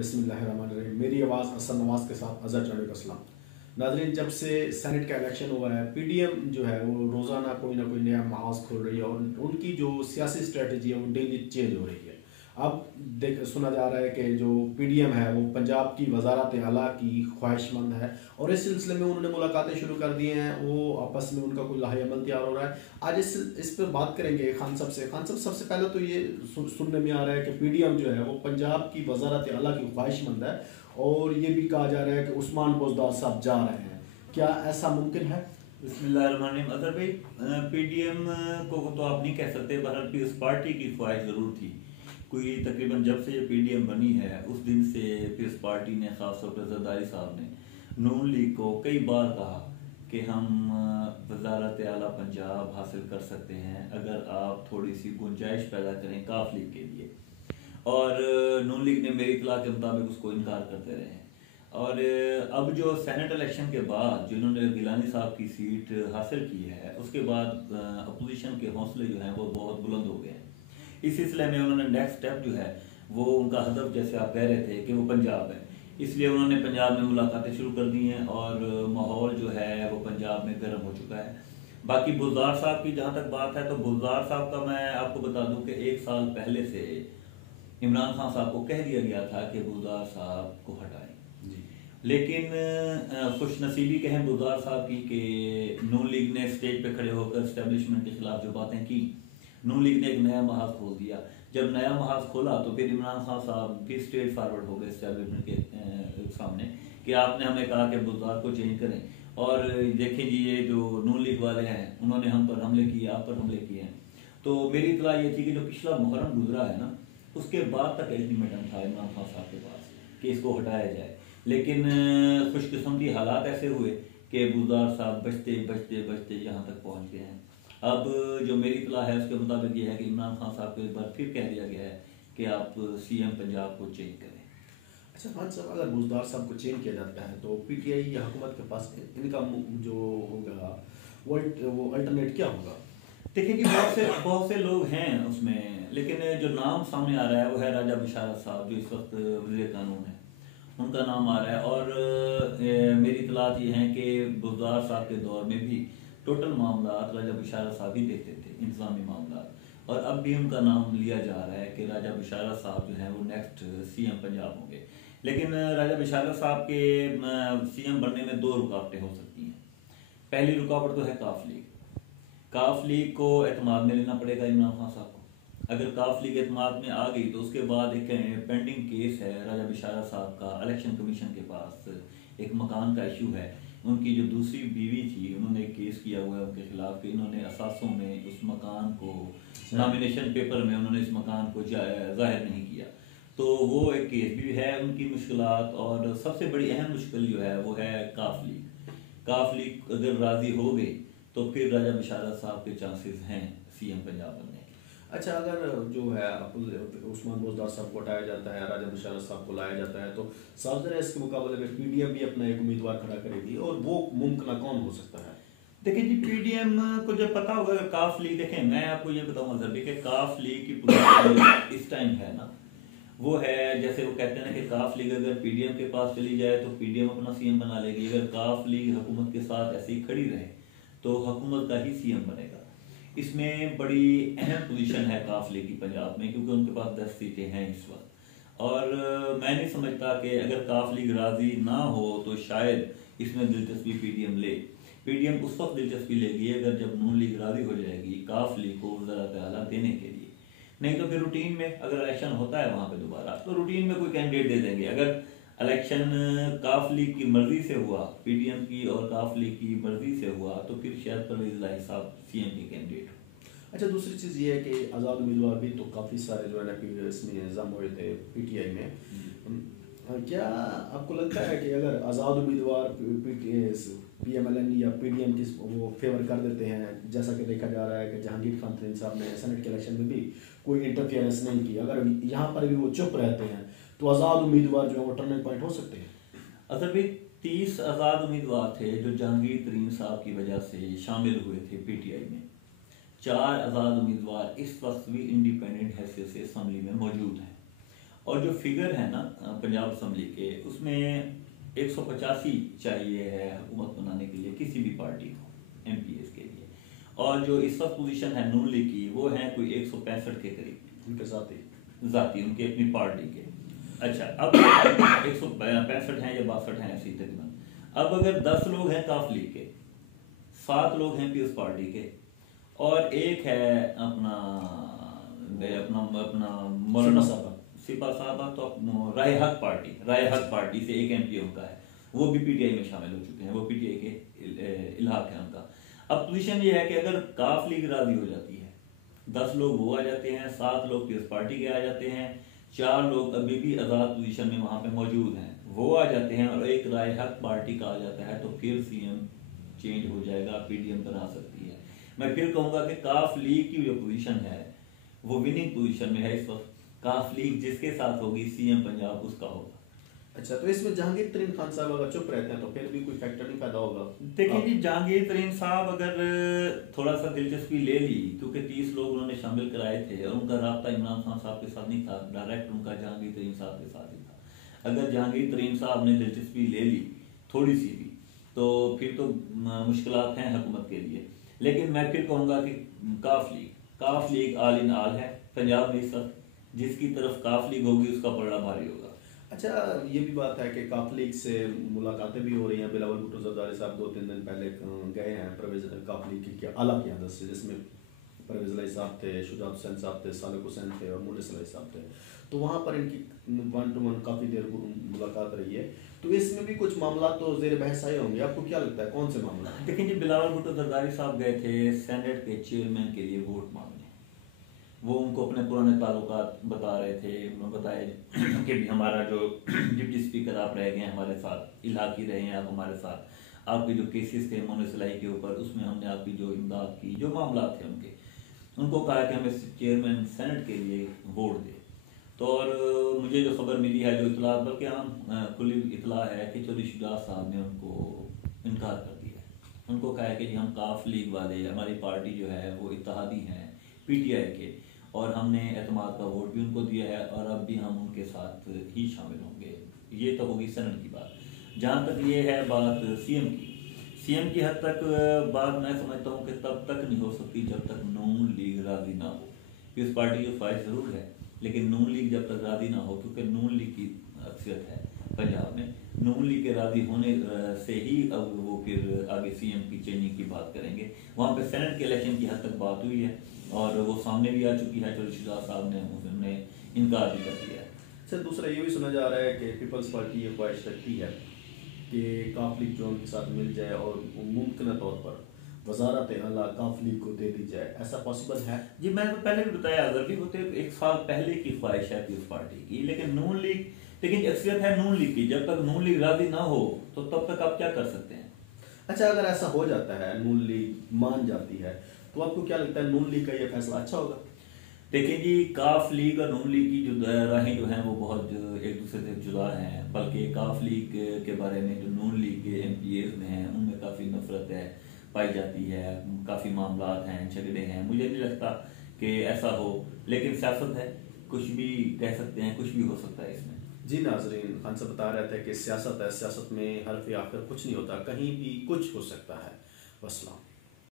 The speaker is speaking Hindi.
बिस्मिल्लाहिर्रहमानिर्रहीम। मेरी आवाज़ असर नवाज के साथ अजहर जावेद असलम। नाज़रीन, जब से सेनेट का इलेक्शन हुआ है, पीडीएम जो है वो रोज़ाना कोई ना कोई नया महाज खोल रही है और उनकी जो सियासी स्ट्रेटजी है वो डेली चेंज हो रही है। अब देख सुना जा रहा है कि जो पीडीएम है वो पंजाब की वजारत आला की ख्वाहिशमंद है और इस सिलसिले में उन्होंने मुलाकातें शुरू कर दी हैं। वो आपस में उनका कोई लाहे अमल तैयार हो रहा है। आज इस पर बात करेंगे खान साहब से। खान साहब, सबसे पहले तो ये सुनने में आ रहा है कि पीडीएम जो है वो पंजाब की वजारत आला की ख्वाहिशमंद है और ये भी कहा जा रहा है कि उस्मान बुज़दार साहब जा रहे हैं। क्या ऐसा मुमकिन है? बिस्मिल्लाहिर्रहमानिर्रहीम। अगर भाई पीडीएम को तो आप नहीं कह सकते, बहरहाल उस पार्टी की ख्वाहिश ज़रूर थी। कोई तकरीबन जब से ये पीडीएम बनी है उस दिन से पीस पार्टी ने, ख़ासतौर पर जरदारी साहब ने नून लीग को कई बार कहा कि हम वजारत आला पंजाब हासिल कर सकते हैं अगर आप थोड़ी सी गुंजाइश पैदा करें काफ लीग के लिए। और नून लीग ने मेरी इतला के मुताबिक उसको इनकार करते रहे हैं। और अब जो सेनेट इलेक्शन के बाद जिन्होंने गिलानी साहब की सीट हासिल की है उसके बाद अपोजिशन के हौसले जो हैं वो बहुत बुलंद हो गए हैं। इस सिलसिले में उन्होंने नेक्स्ट स्टेप जो है वो उनका हदफ, जैसे आप कह रहे थे कि वो पंजाब है, इसलिए उन्होंने पंजाब में मुलाकातें शुरू कर दी हैं और माहौल जो है वो पंजाब में गर्म हो चुका है। बाकी बुज़दार साहब की जहाँ तक बात है तो बुज़दार साहब का मैं आपको बता दूं कि 1 साल पहले से इमरान खान साहब को कह दिया गया था कि बुज़दार साहब को हटाएं। लेकिन खुश नसीबी कहें बुज़दार साहब की कि नून लीग ने स्टेज पे खड़े होकर इस्टेब्लिशमेंट के खिलाफ जो बातें की, नून लीग ने एक नया महाज खोल दिया। जब नया महाज खोला तो फिर इमरान खान साहब भी स्ट्रेट फॉरवर्ड हो गए इस्टेब्लिशमेंट के सामने कि आपने हमें कहा कि बुज़दार को चेंज करें और देखें जी ये जो नून लीग वाले हैं उन्होंने हम पर हमले किए, आप पर हमले किए हैं। तो मेरी इतला ये थी कि जो पिछला मुहर्रम गुजरा है ना उसके बाद तक अल्टीमेटम था इमरान खान साहब के पास कि इसको हटाया जाए। लेकिन खुशकिस्मती हालात ऐसे हुए कि बुज़दार साहब बचते बचते बचते यहाँ तक पहुँच गए हैं। अब जो मेरी इतला है उसके मुताबिक ये है कि इमरान खान साहब को एक बार फिर कह दिया गया है कि आप सीएम पंजाब को चेंज करें। अच्छा खान साहब, अगर बुज़दार साहब को चेंज किया जाता है तो पीटीआई या हुकूमत के पास इनका जो होगा वो अल्टरनेट क्या होगा? देखिए कि बहुत से लोग हैं उसमें, लेकिन जो नाम सामने आ रहा है वो है राजा बिशारत साहब जो इस वक्त वज़ीर कानून है, उनका नाम आ रहा है। और मेरी इतलात ये हैं कि बुज़दार साहब के दौर में भी टोटल मामला राजा बिशारत साहब ही देखते थे, इंतज़ामी मामला, और अब भी उनका नाम लिया जा रहा है कि राजा बिशारत साहब जो हैं वो नेक्स्ट सीएम पंजाब होंगे। लेकिन राजा बिशारत साहब के सीएम बनने में 2 रुकावटें हो सकती हैं। पहली रुकावट तो है काफ लीग। काफ लीग को एतमाद में लेना पड़ेगा इमरान खान साहब को। अगर काफ लीग एतमाद में आ गई तो उसके बाद एक पेंडिंग केस है राजा बिशारत साहब का इलेक्शन कमीशन के पास, एक मकान का इशू है। उनकी जो दूसरी बीवी थी उन्होंने एक केस किया हुआ है उनके खिलाफ कि इन्होंने असासों में उस मकान को, नॉमिनेशन पेपर में उन्होंने इस मकान को जाहिर नहीं किया। तो वो एक केस भी है उनकी मुश्किलात। और सबसे बड़ी अहम मुश्किल जो है वो है काफ लीग। काफ लीग अगर राज़ी हो गई तो फिर राजा बिशारत साहब के चांसेस हैं सीएम पंजाब बनने के। अच्छा, अगर जो है उस्मान बुज़दार साहब को हटाया जाता है, राजा बिशारत साहब को लाया जाता है तो साउदर्न इसके मुकाबले में पीडीएम भी अपना एक उम्मीदवार खड़ा करेगी और वो मुमकिन कौन हो सकता है? देखिए जी, पीडीएम को जब पता होगा कि काफ लीग, देखें मैं आपको ये बताऊंगा सर कि काफ लीग की पोजीशन इस टाइम है ना वो है, जैसे वो कहते हैं ना कि काफ लीग अगर पीडीएम के पास चली जाए तो पीडीएम अपना सीएम बना लेगी। अगर काफ लीग हुकूमत के साथ ऐसे ही खड़ी रहे तो हुकूमत का ही सीएम बनेगा। इसमें बड़ी अहम पोजीशन है काफ लीग की पंजाब में, क्योंकि उनके पास 10 सीटें हैं इस वक्त। और मैं नहीं समझता कि अगर काफ लीग राजी ना हो तो शायद इसमें दिलचस्पी पीडीएम ले। पीडीएम उस वक्त दिलचस्पी लेगी अगर जब नून लीग राजी हो जाएगी काफ लीग को वज़ारत आला देने के लिए। नहीं तो फिर रूटीन में अगर इलेक्शन होता है वहाँ पे दोबारा तो रूटीन में कोई कैंडिडेट दे देंगे। अगर इलेक्शन काफ लीग की मर्जी से हुआ, पीडीएम की और काफ लीग की मर्जी से हुआ, तो फिर शायद परवेज़ इलाही साहब सीएम के कैंडिडेट हो। अच्छा, दूसरी चीज़ ये है कि आज़ाद उम्मीदवार भी तो काफ़ी सारे जो है ना इसमें जम हुए थे पीटीआई में। क्या आपको लगता है कि अगर आज़ाद उम्मीदवार पीएमएलएन या पीडीएम की वो फेवर कर देते हैं, जैसा कि देखा जा रहा है कि जहांगीर खान तरीन साहब ने सेनेट के इलेक्शन में भी कोई इंटरफेरेंस नहीं की, अगर यहाँ पर भी वो चुप रहते हैं तो आज़ाद उम्मीदवार जो है वो टर्निंग पॉइंट हो सकते हैं? असल में 30 आज़ाद उम्मीदवार थे जो जहांगीर तरीन साहब की वजह से शामिल हुए थे पीटीआई में। 4 आज़ाद उम्मीदवार इस वक्त भी इंडिपेंडेंट हैसियत से असम्बली में मौजूद हैं और जो फिगर है ना पंजाब असम्बली के, उसमें 185 चाहिए है हुकूमत बनाने के लिए किसी भी पार्टी को MPs के लिए, और जो इस वक्त पोजीशन है नून लीग की वो है कोई 165 के करीब उनके जाती उनके अपनी पार्टी के। अच्छा, अब 165 हैं या 62 हैं ऐसी तकरीबन। अब अगर 10 लोग हैं काफ लीग के, 7 लोग हैं पीस पार्टी के, और एक है अपना अपना अपना मौलाना सिपा साहबा, तो राय हक पार्टी से एक MP उनका है, वो भी PTI में शामिल हो चुके हैं, वो PTI के इलाहाक है उनका। अब पोजीशन ये है कि अगर काफ लीग राजी हो जाती है, 10 लोग वो आ जाते हैं, 7 लोग पीस पार्टी के आ जाते हैं, 4 लोग अभी भी आज़ाद पोजीशन में वहाँ पे मौजूद हैं, वो आ जाते हैं, और एक राय हक पार्टी का आ जाता है, तो फिर CM चेंज हो जाएगा, PDM बना सकती है। मैं फिर कहूँगा कि काफ लीग की जो पोजीशन है वो विनिंग पोजीशन में है इस वक्त। काफ लीग जिसके साथ होगी CM पंजाब उसका होगा। अच्छा, तो इसमें जहांगीर तरीन खान साहब अगर चुप रहते हैं तो फिर भी कोई फैक्टर नहीं पैदा होगा? देखिए जी, जहांगीर तरीन साहब अगर थोड़ा सा दिलचस्पी ले ली, क्योंकि 30 लोग उन्होंने शामिल कराए थे और उनका राब्ता इमरान खान साहब के साथ नहीं था, डायरेक्ट उनका जहांगीर तरीन साहब के साथ ही था। अगर जहांगीर तरीन साहब ने दिलचस्पी ले ली थोड़ी सी भी, तो फिर तो मुश्किलात हैं हुकूमत के लिए। लेकिन मैं फिर कहूँगा कि काफ लीग आल इन आल है पंजाब में इस वक्त, जिसकी तरफ काफ लीग होगी उसका पलड़ा भारी होगा। अच्छा, ये भी बात है कि काफ लीग से मुलाकातें भी हो रही हैं। बिलावल भुट्टो जरदारी साहब 2-3 दिन पहले गए हैं परवेज काफ लीग की आला क़यादत से, जिसमें परवेज लाई साहब थे, शुजात हुसैन साहब थे, सालिक हुसैन थे और मुंडे सलाई साहब थे। तो वहाँ पर इनकी 1 to 1 काफ़ी देर मुलाकात रही है। तो इसमें भी कुछ मामला तो ज़ेर बहस आए होंगे, आपको क्या लगता है कौन से मामला? देखिए जी, बिलावल भुट्टो जरदारी साहब गए थे सेनेट के चेयरमैन के लिए वोट मांगने। वो उनको अपने पुराने ताल्लुकात बता रहे थे, उन्होंने बताए कि भी हमारा जो डिप्टी स्पीकर आप रह गए हैं हमारे साथ, इलाकी रहे हैं आप हमारे साथ, आपके जो केसेस थे मोनसलाई के ऊपर, उसमें हमने आपकी जो इमदाद की, जो मामला थे उनको कहा कि हमें चेयरमैन सेनेट के लिए वोट दे। तो और मुझे जो खबर मिली है, जो इतला, बल्कि हम खुली इतला है कि चौधरी शुजात साहब ने उनको इनकार कर दिया है। उनको कहा है कि हम काफ लीग वाले, हमारी पार्टी जो है वो इत्तेहादी हैं PTI के, और हमने एतमाद का वोट भी उनको दिया है और अब भी हम उनके साथ ही शामिल होंगे। ये तो होगी सेनेट की बात। जहाँ तक ये है बात CM की हद तक बात मैं समझता हूँ कि तब तक नहीं हो सकती जब तक नून लीग राजी ना हो। कि उस पार्टी की ख्वाहिश ज़रूर है, लेकिन नून लीग जब तक राजी ना हो, क्योंकि नून लीग की अक्सरियत है पंजाब में, नून लीग के राजी होने से ही अब वो फिर आगे CM की चेंजिंग की बात करेंगे। वहाँ पे सेनेट के इलेक्शन की हद तक बात हुई है और वो सामने भी आ चुकी है, चौधरी शुजात साहब ने उन्होंने इनकार भी कर दिया है। सर, दूसरा ये भी सुना जा रहा है कि पीपल्स पार्टी ये ख्वाहिश रखती है कि काफ लीग जो उनके साथ मिल जाए और मुमकिन तौर पर वजारत आला काफ लीग को दे दी जाए, ऐसा पॉसिबल है? जी, मैंने तो पहले भी बताया, अगर भी होते 1 साल पहले की ख्वाहिश है पीपल्स पार्टी की, लेकिन नून लीग, लेकिन अक्सरियत है नून लीग की, जब तक नून लीग राजी ना हो तो तब तक आप क्या कर सकते हैं? अच्छा, अगर ऐसा हो जाता है, नून लीग मान जाती है, तो आपको क्या लगता है नून लीग का ये फैसला अच्छा होगा? देखिए जी, काफ लीग और नून लीग की जो राहें जो हैं वो बहुत एक दूसरे से जुदा हैं, बल्कि काफ लीग के बारे में जो नून लीग के MPs में हैं उनमें काफ़ी नफरत है पाई जाती है, काफ़ी मामला हैं, झगड़े हैं। मुझे नहीं लगता कि ऐसा हो, लेकिन सियासत है, कुछ भी कह सकते हैं, कुछ भी हो सकता है इसमें। जी नाजरीन, खान साहब बता रहे थे कि सियासत है, सियासत में हरफ आखिर कुछ नहीं होता, कहीं भी कुछ हो सकता है। वस्सलाम।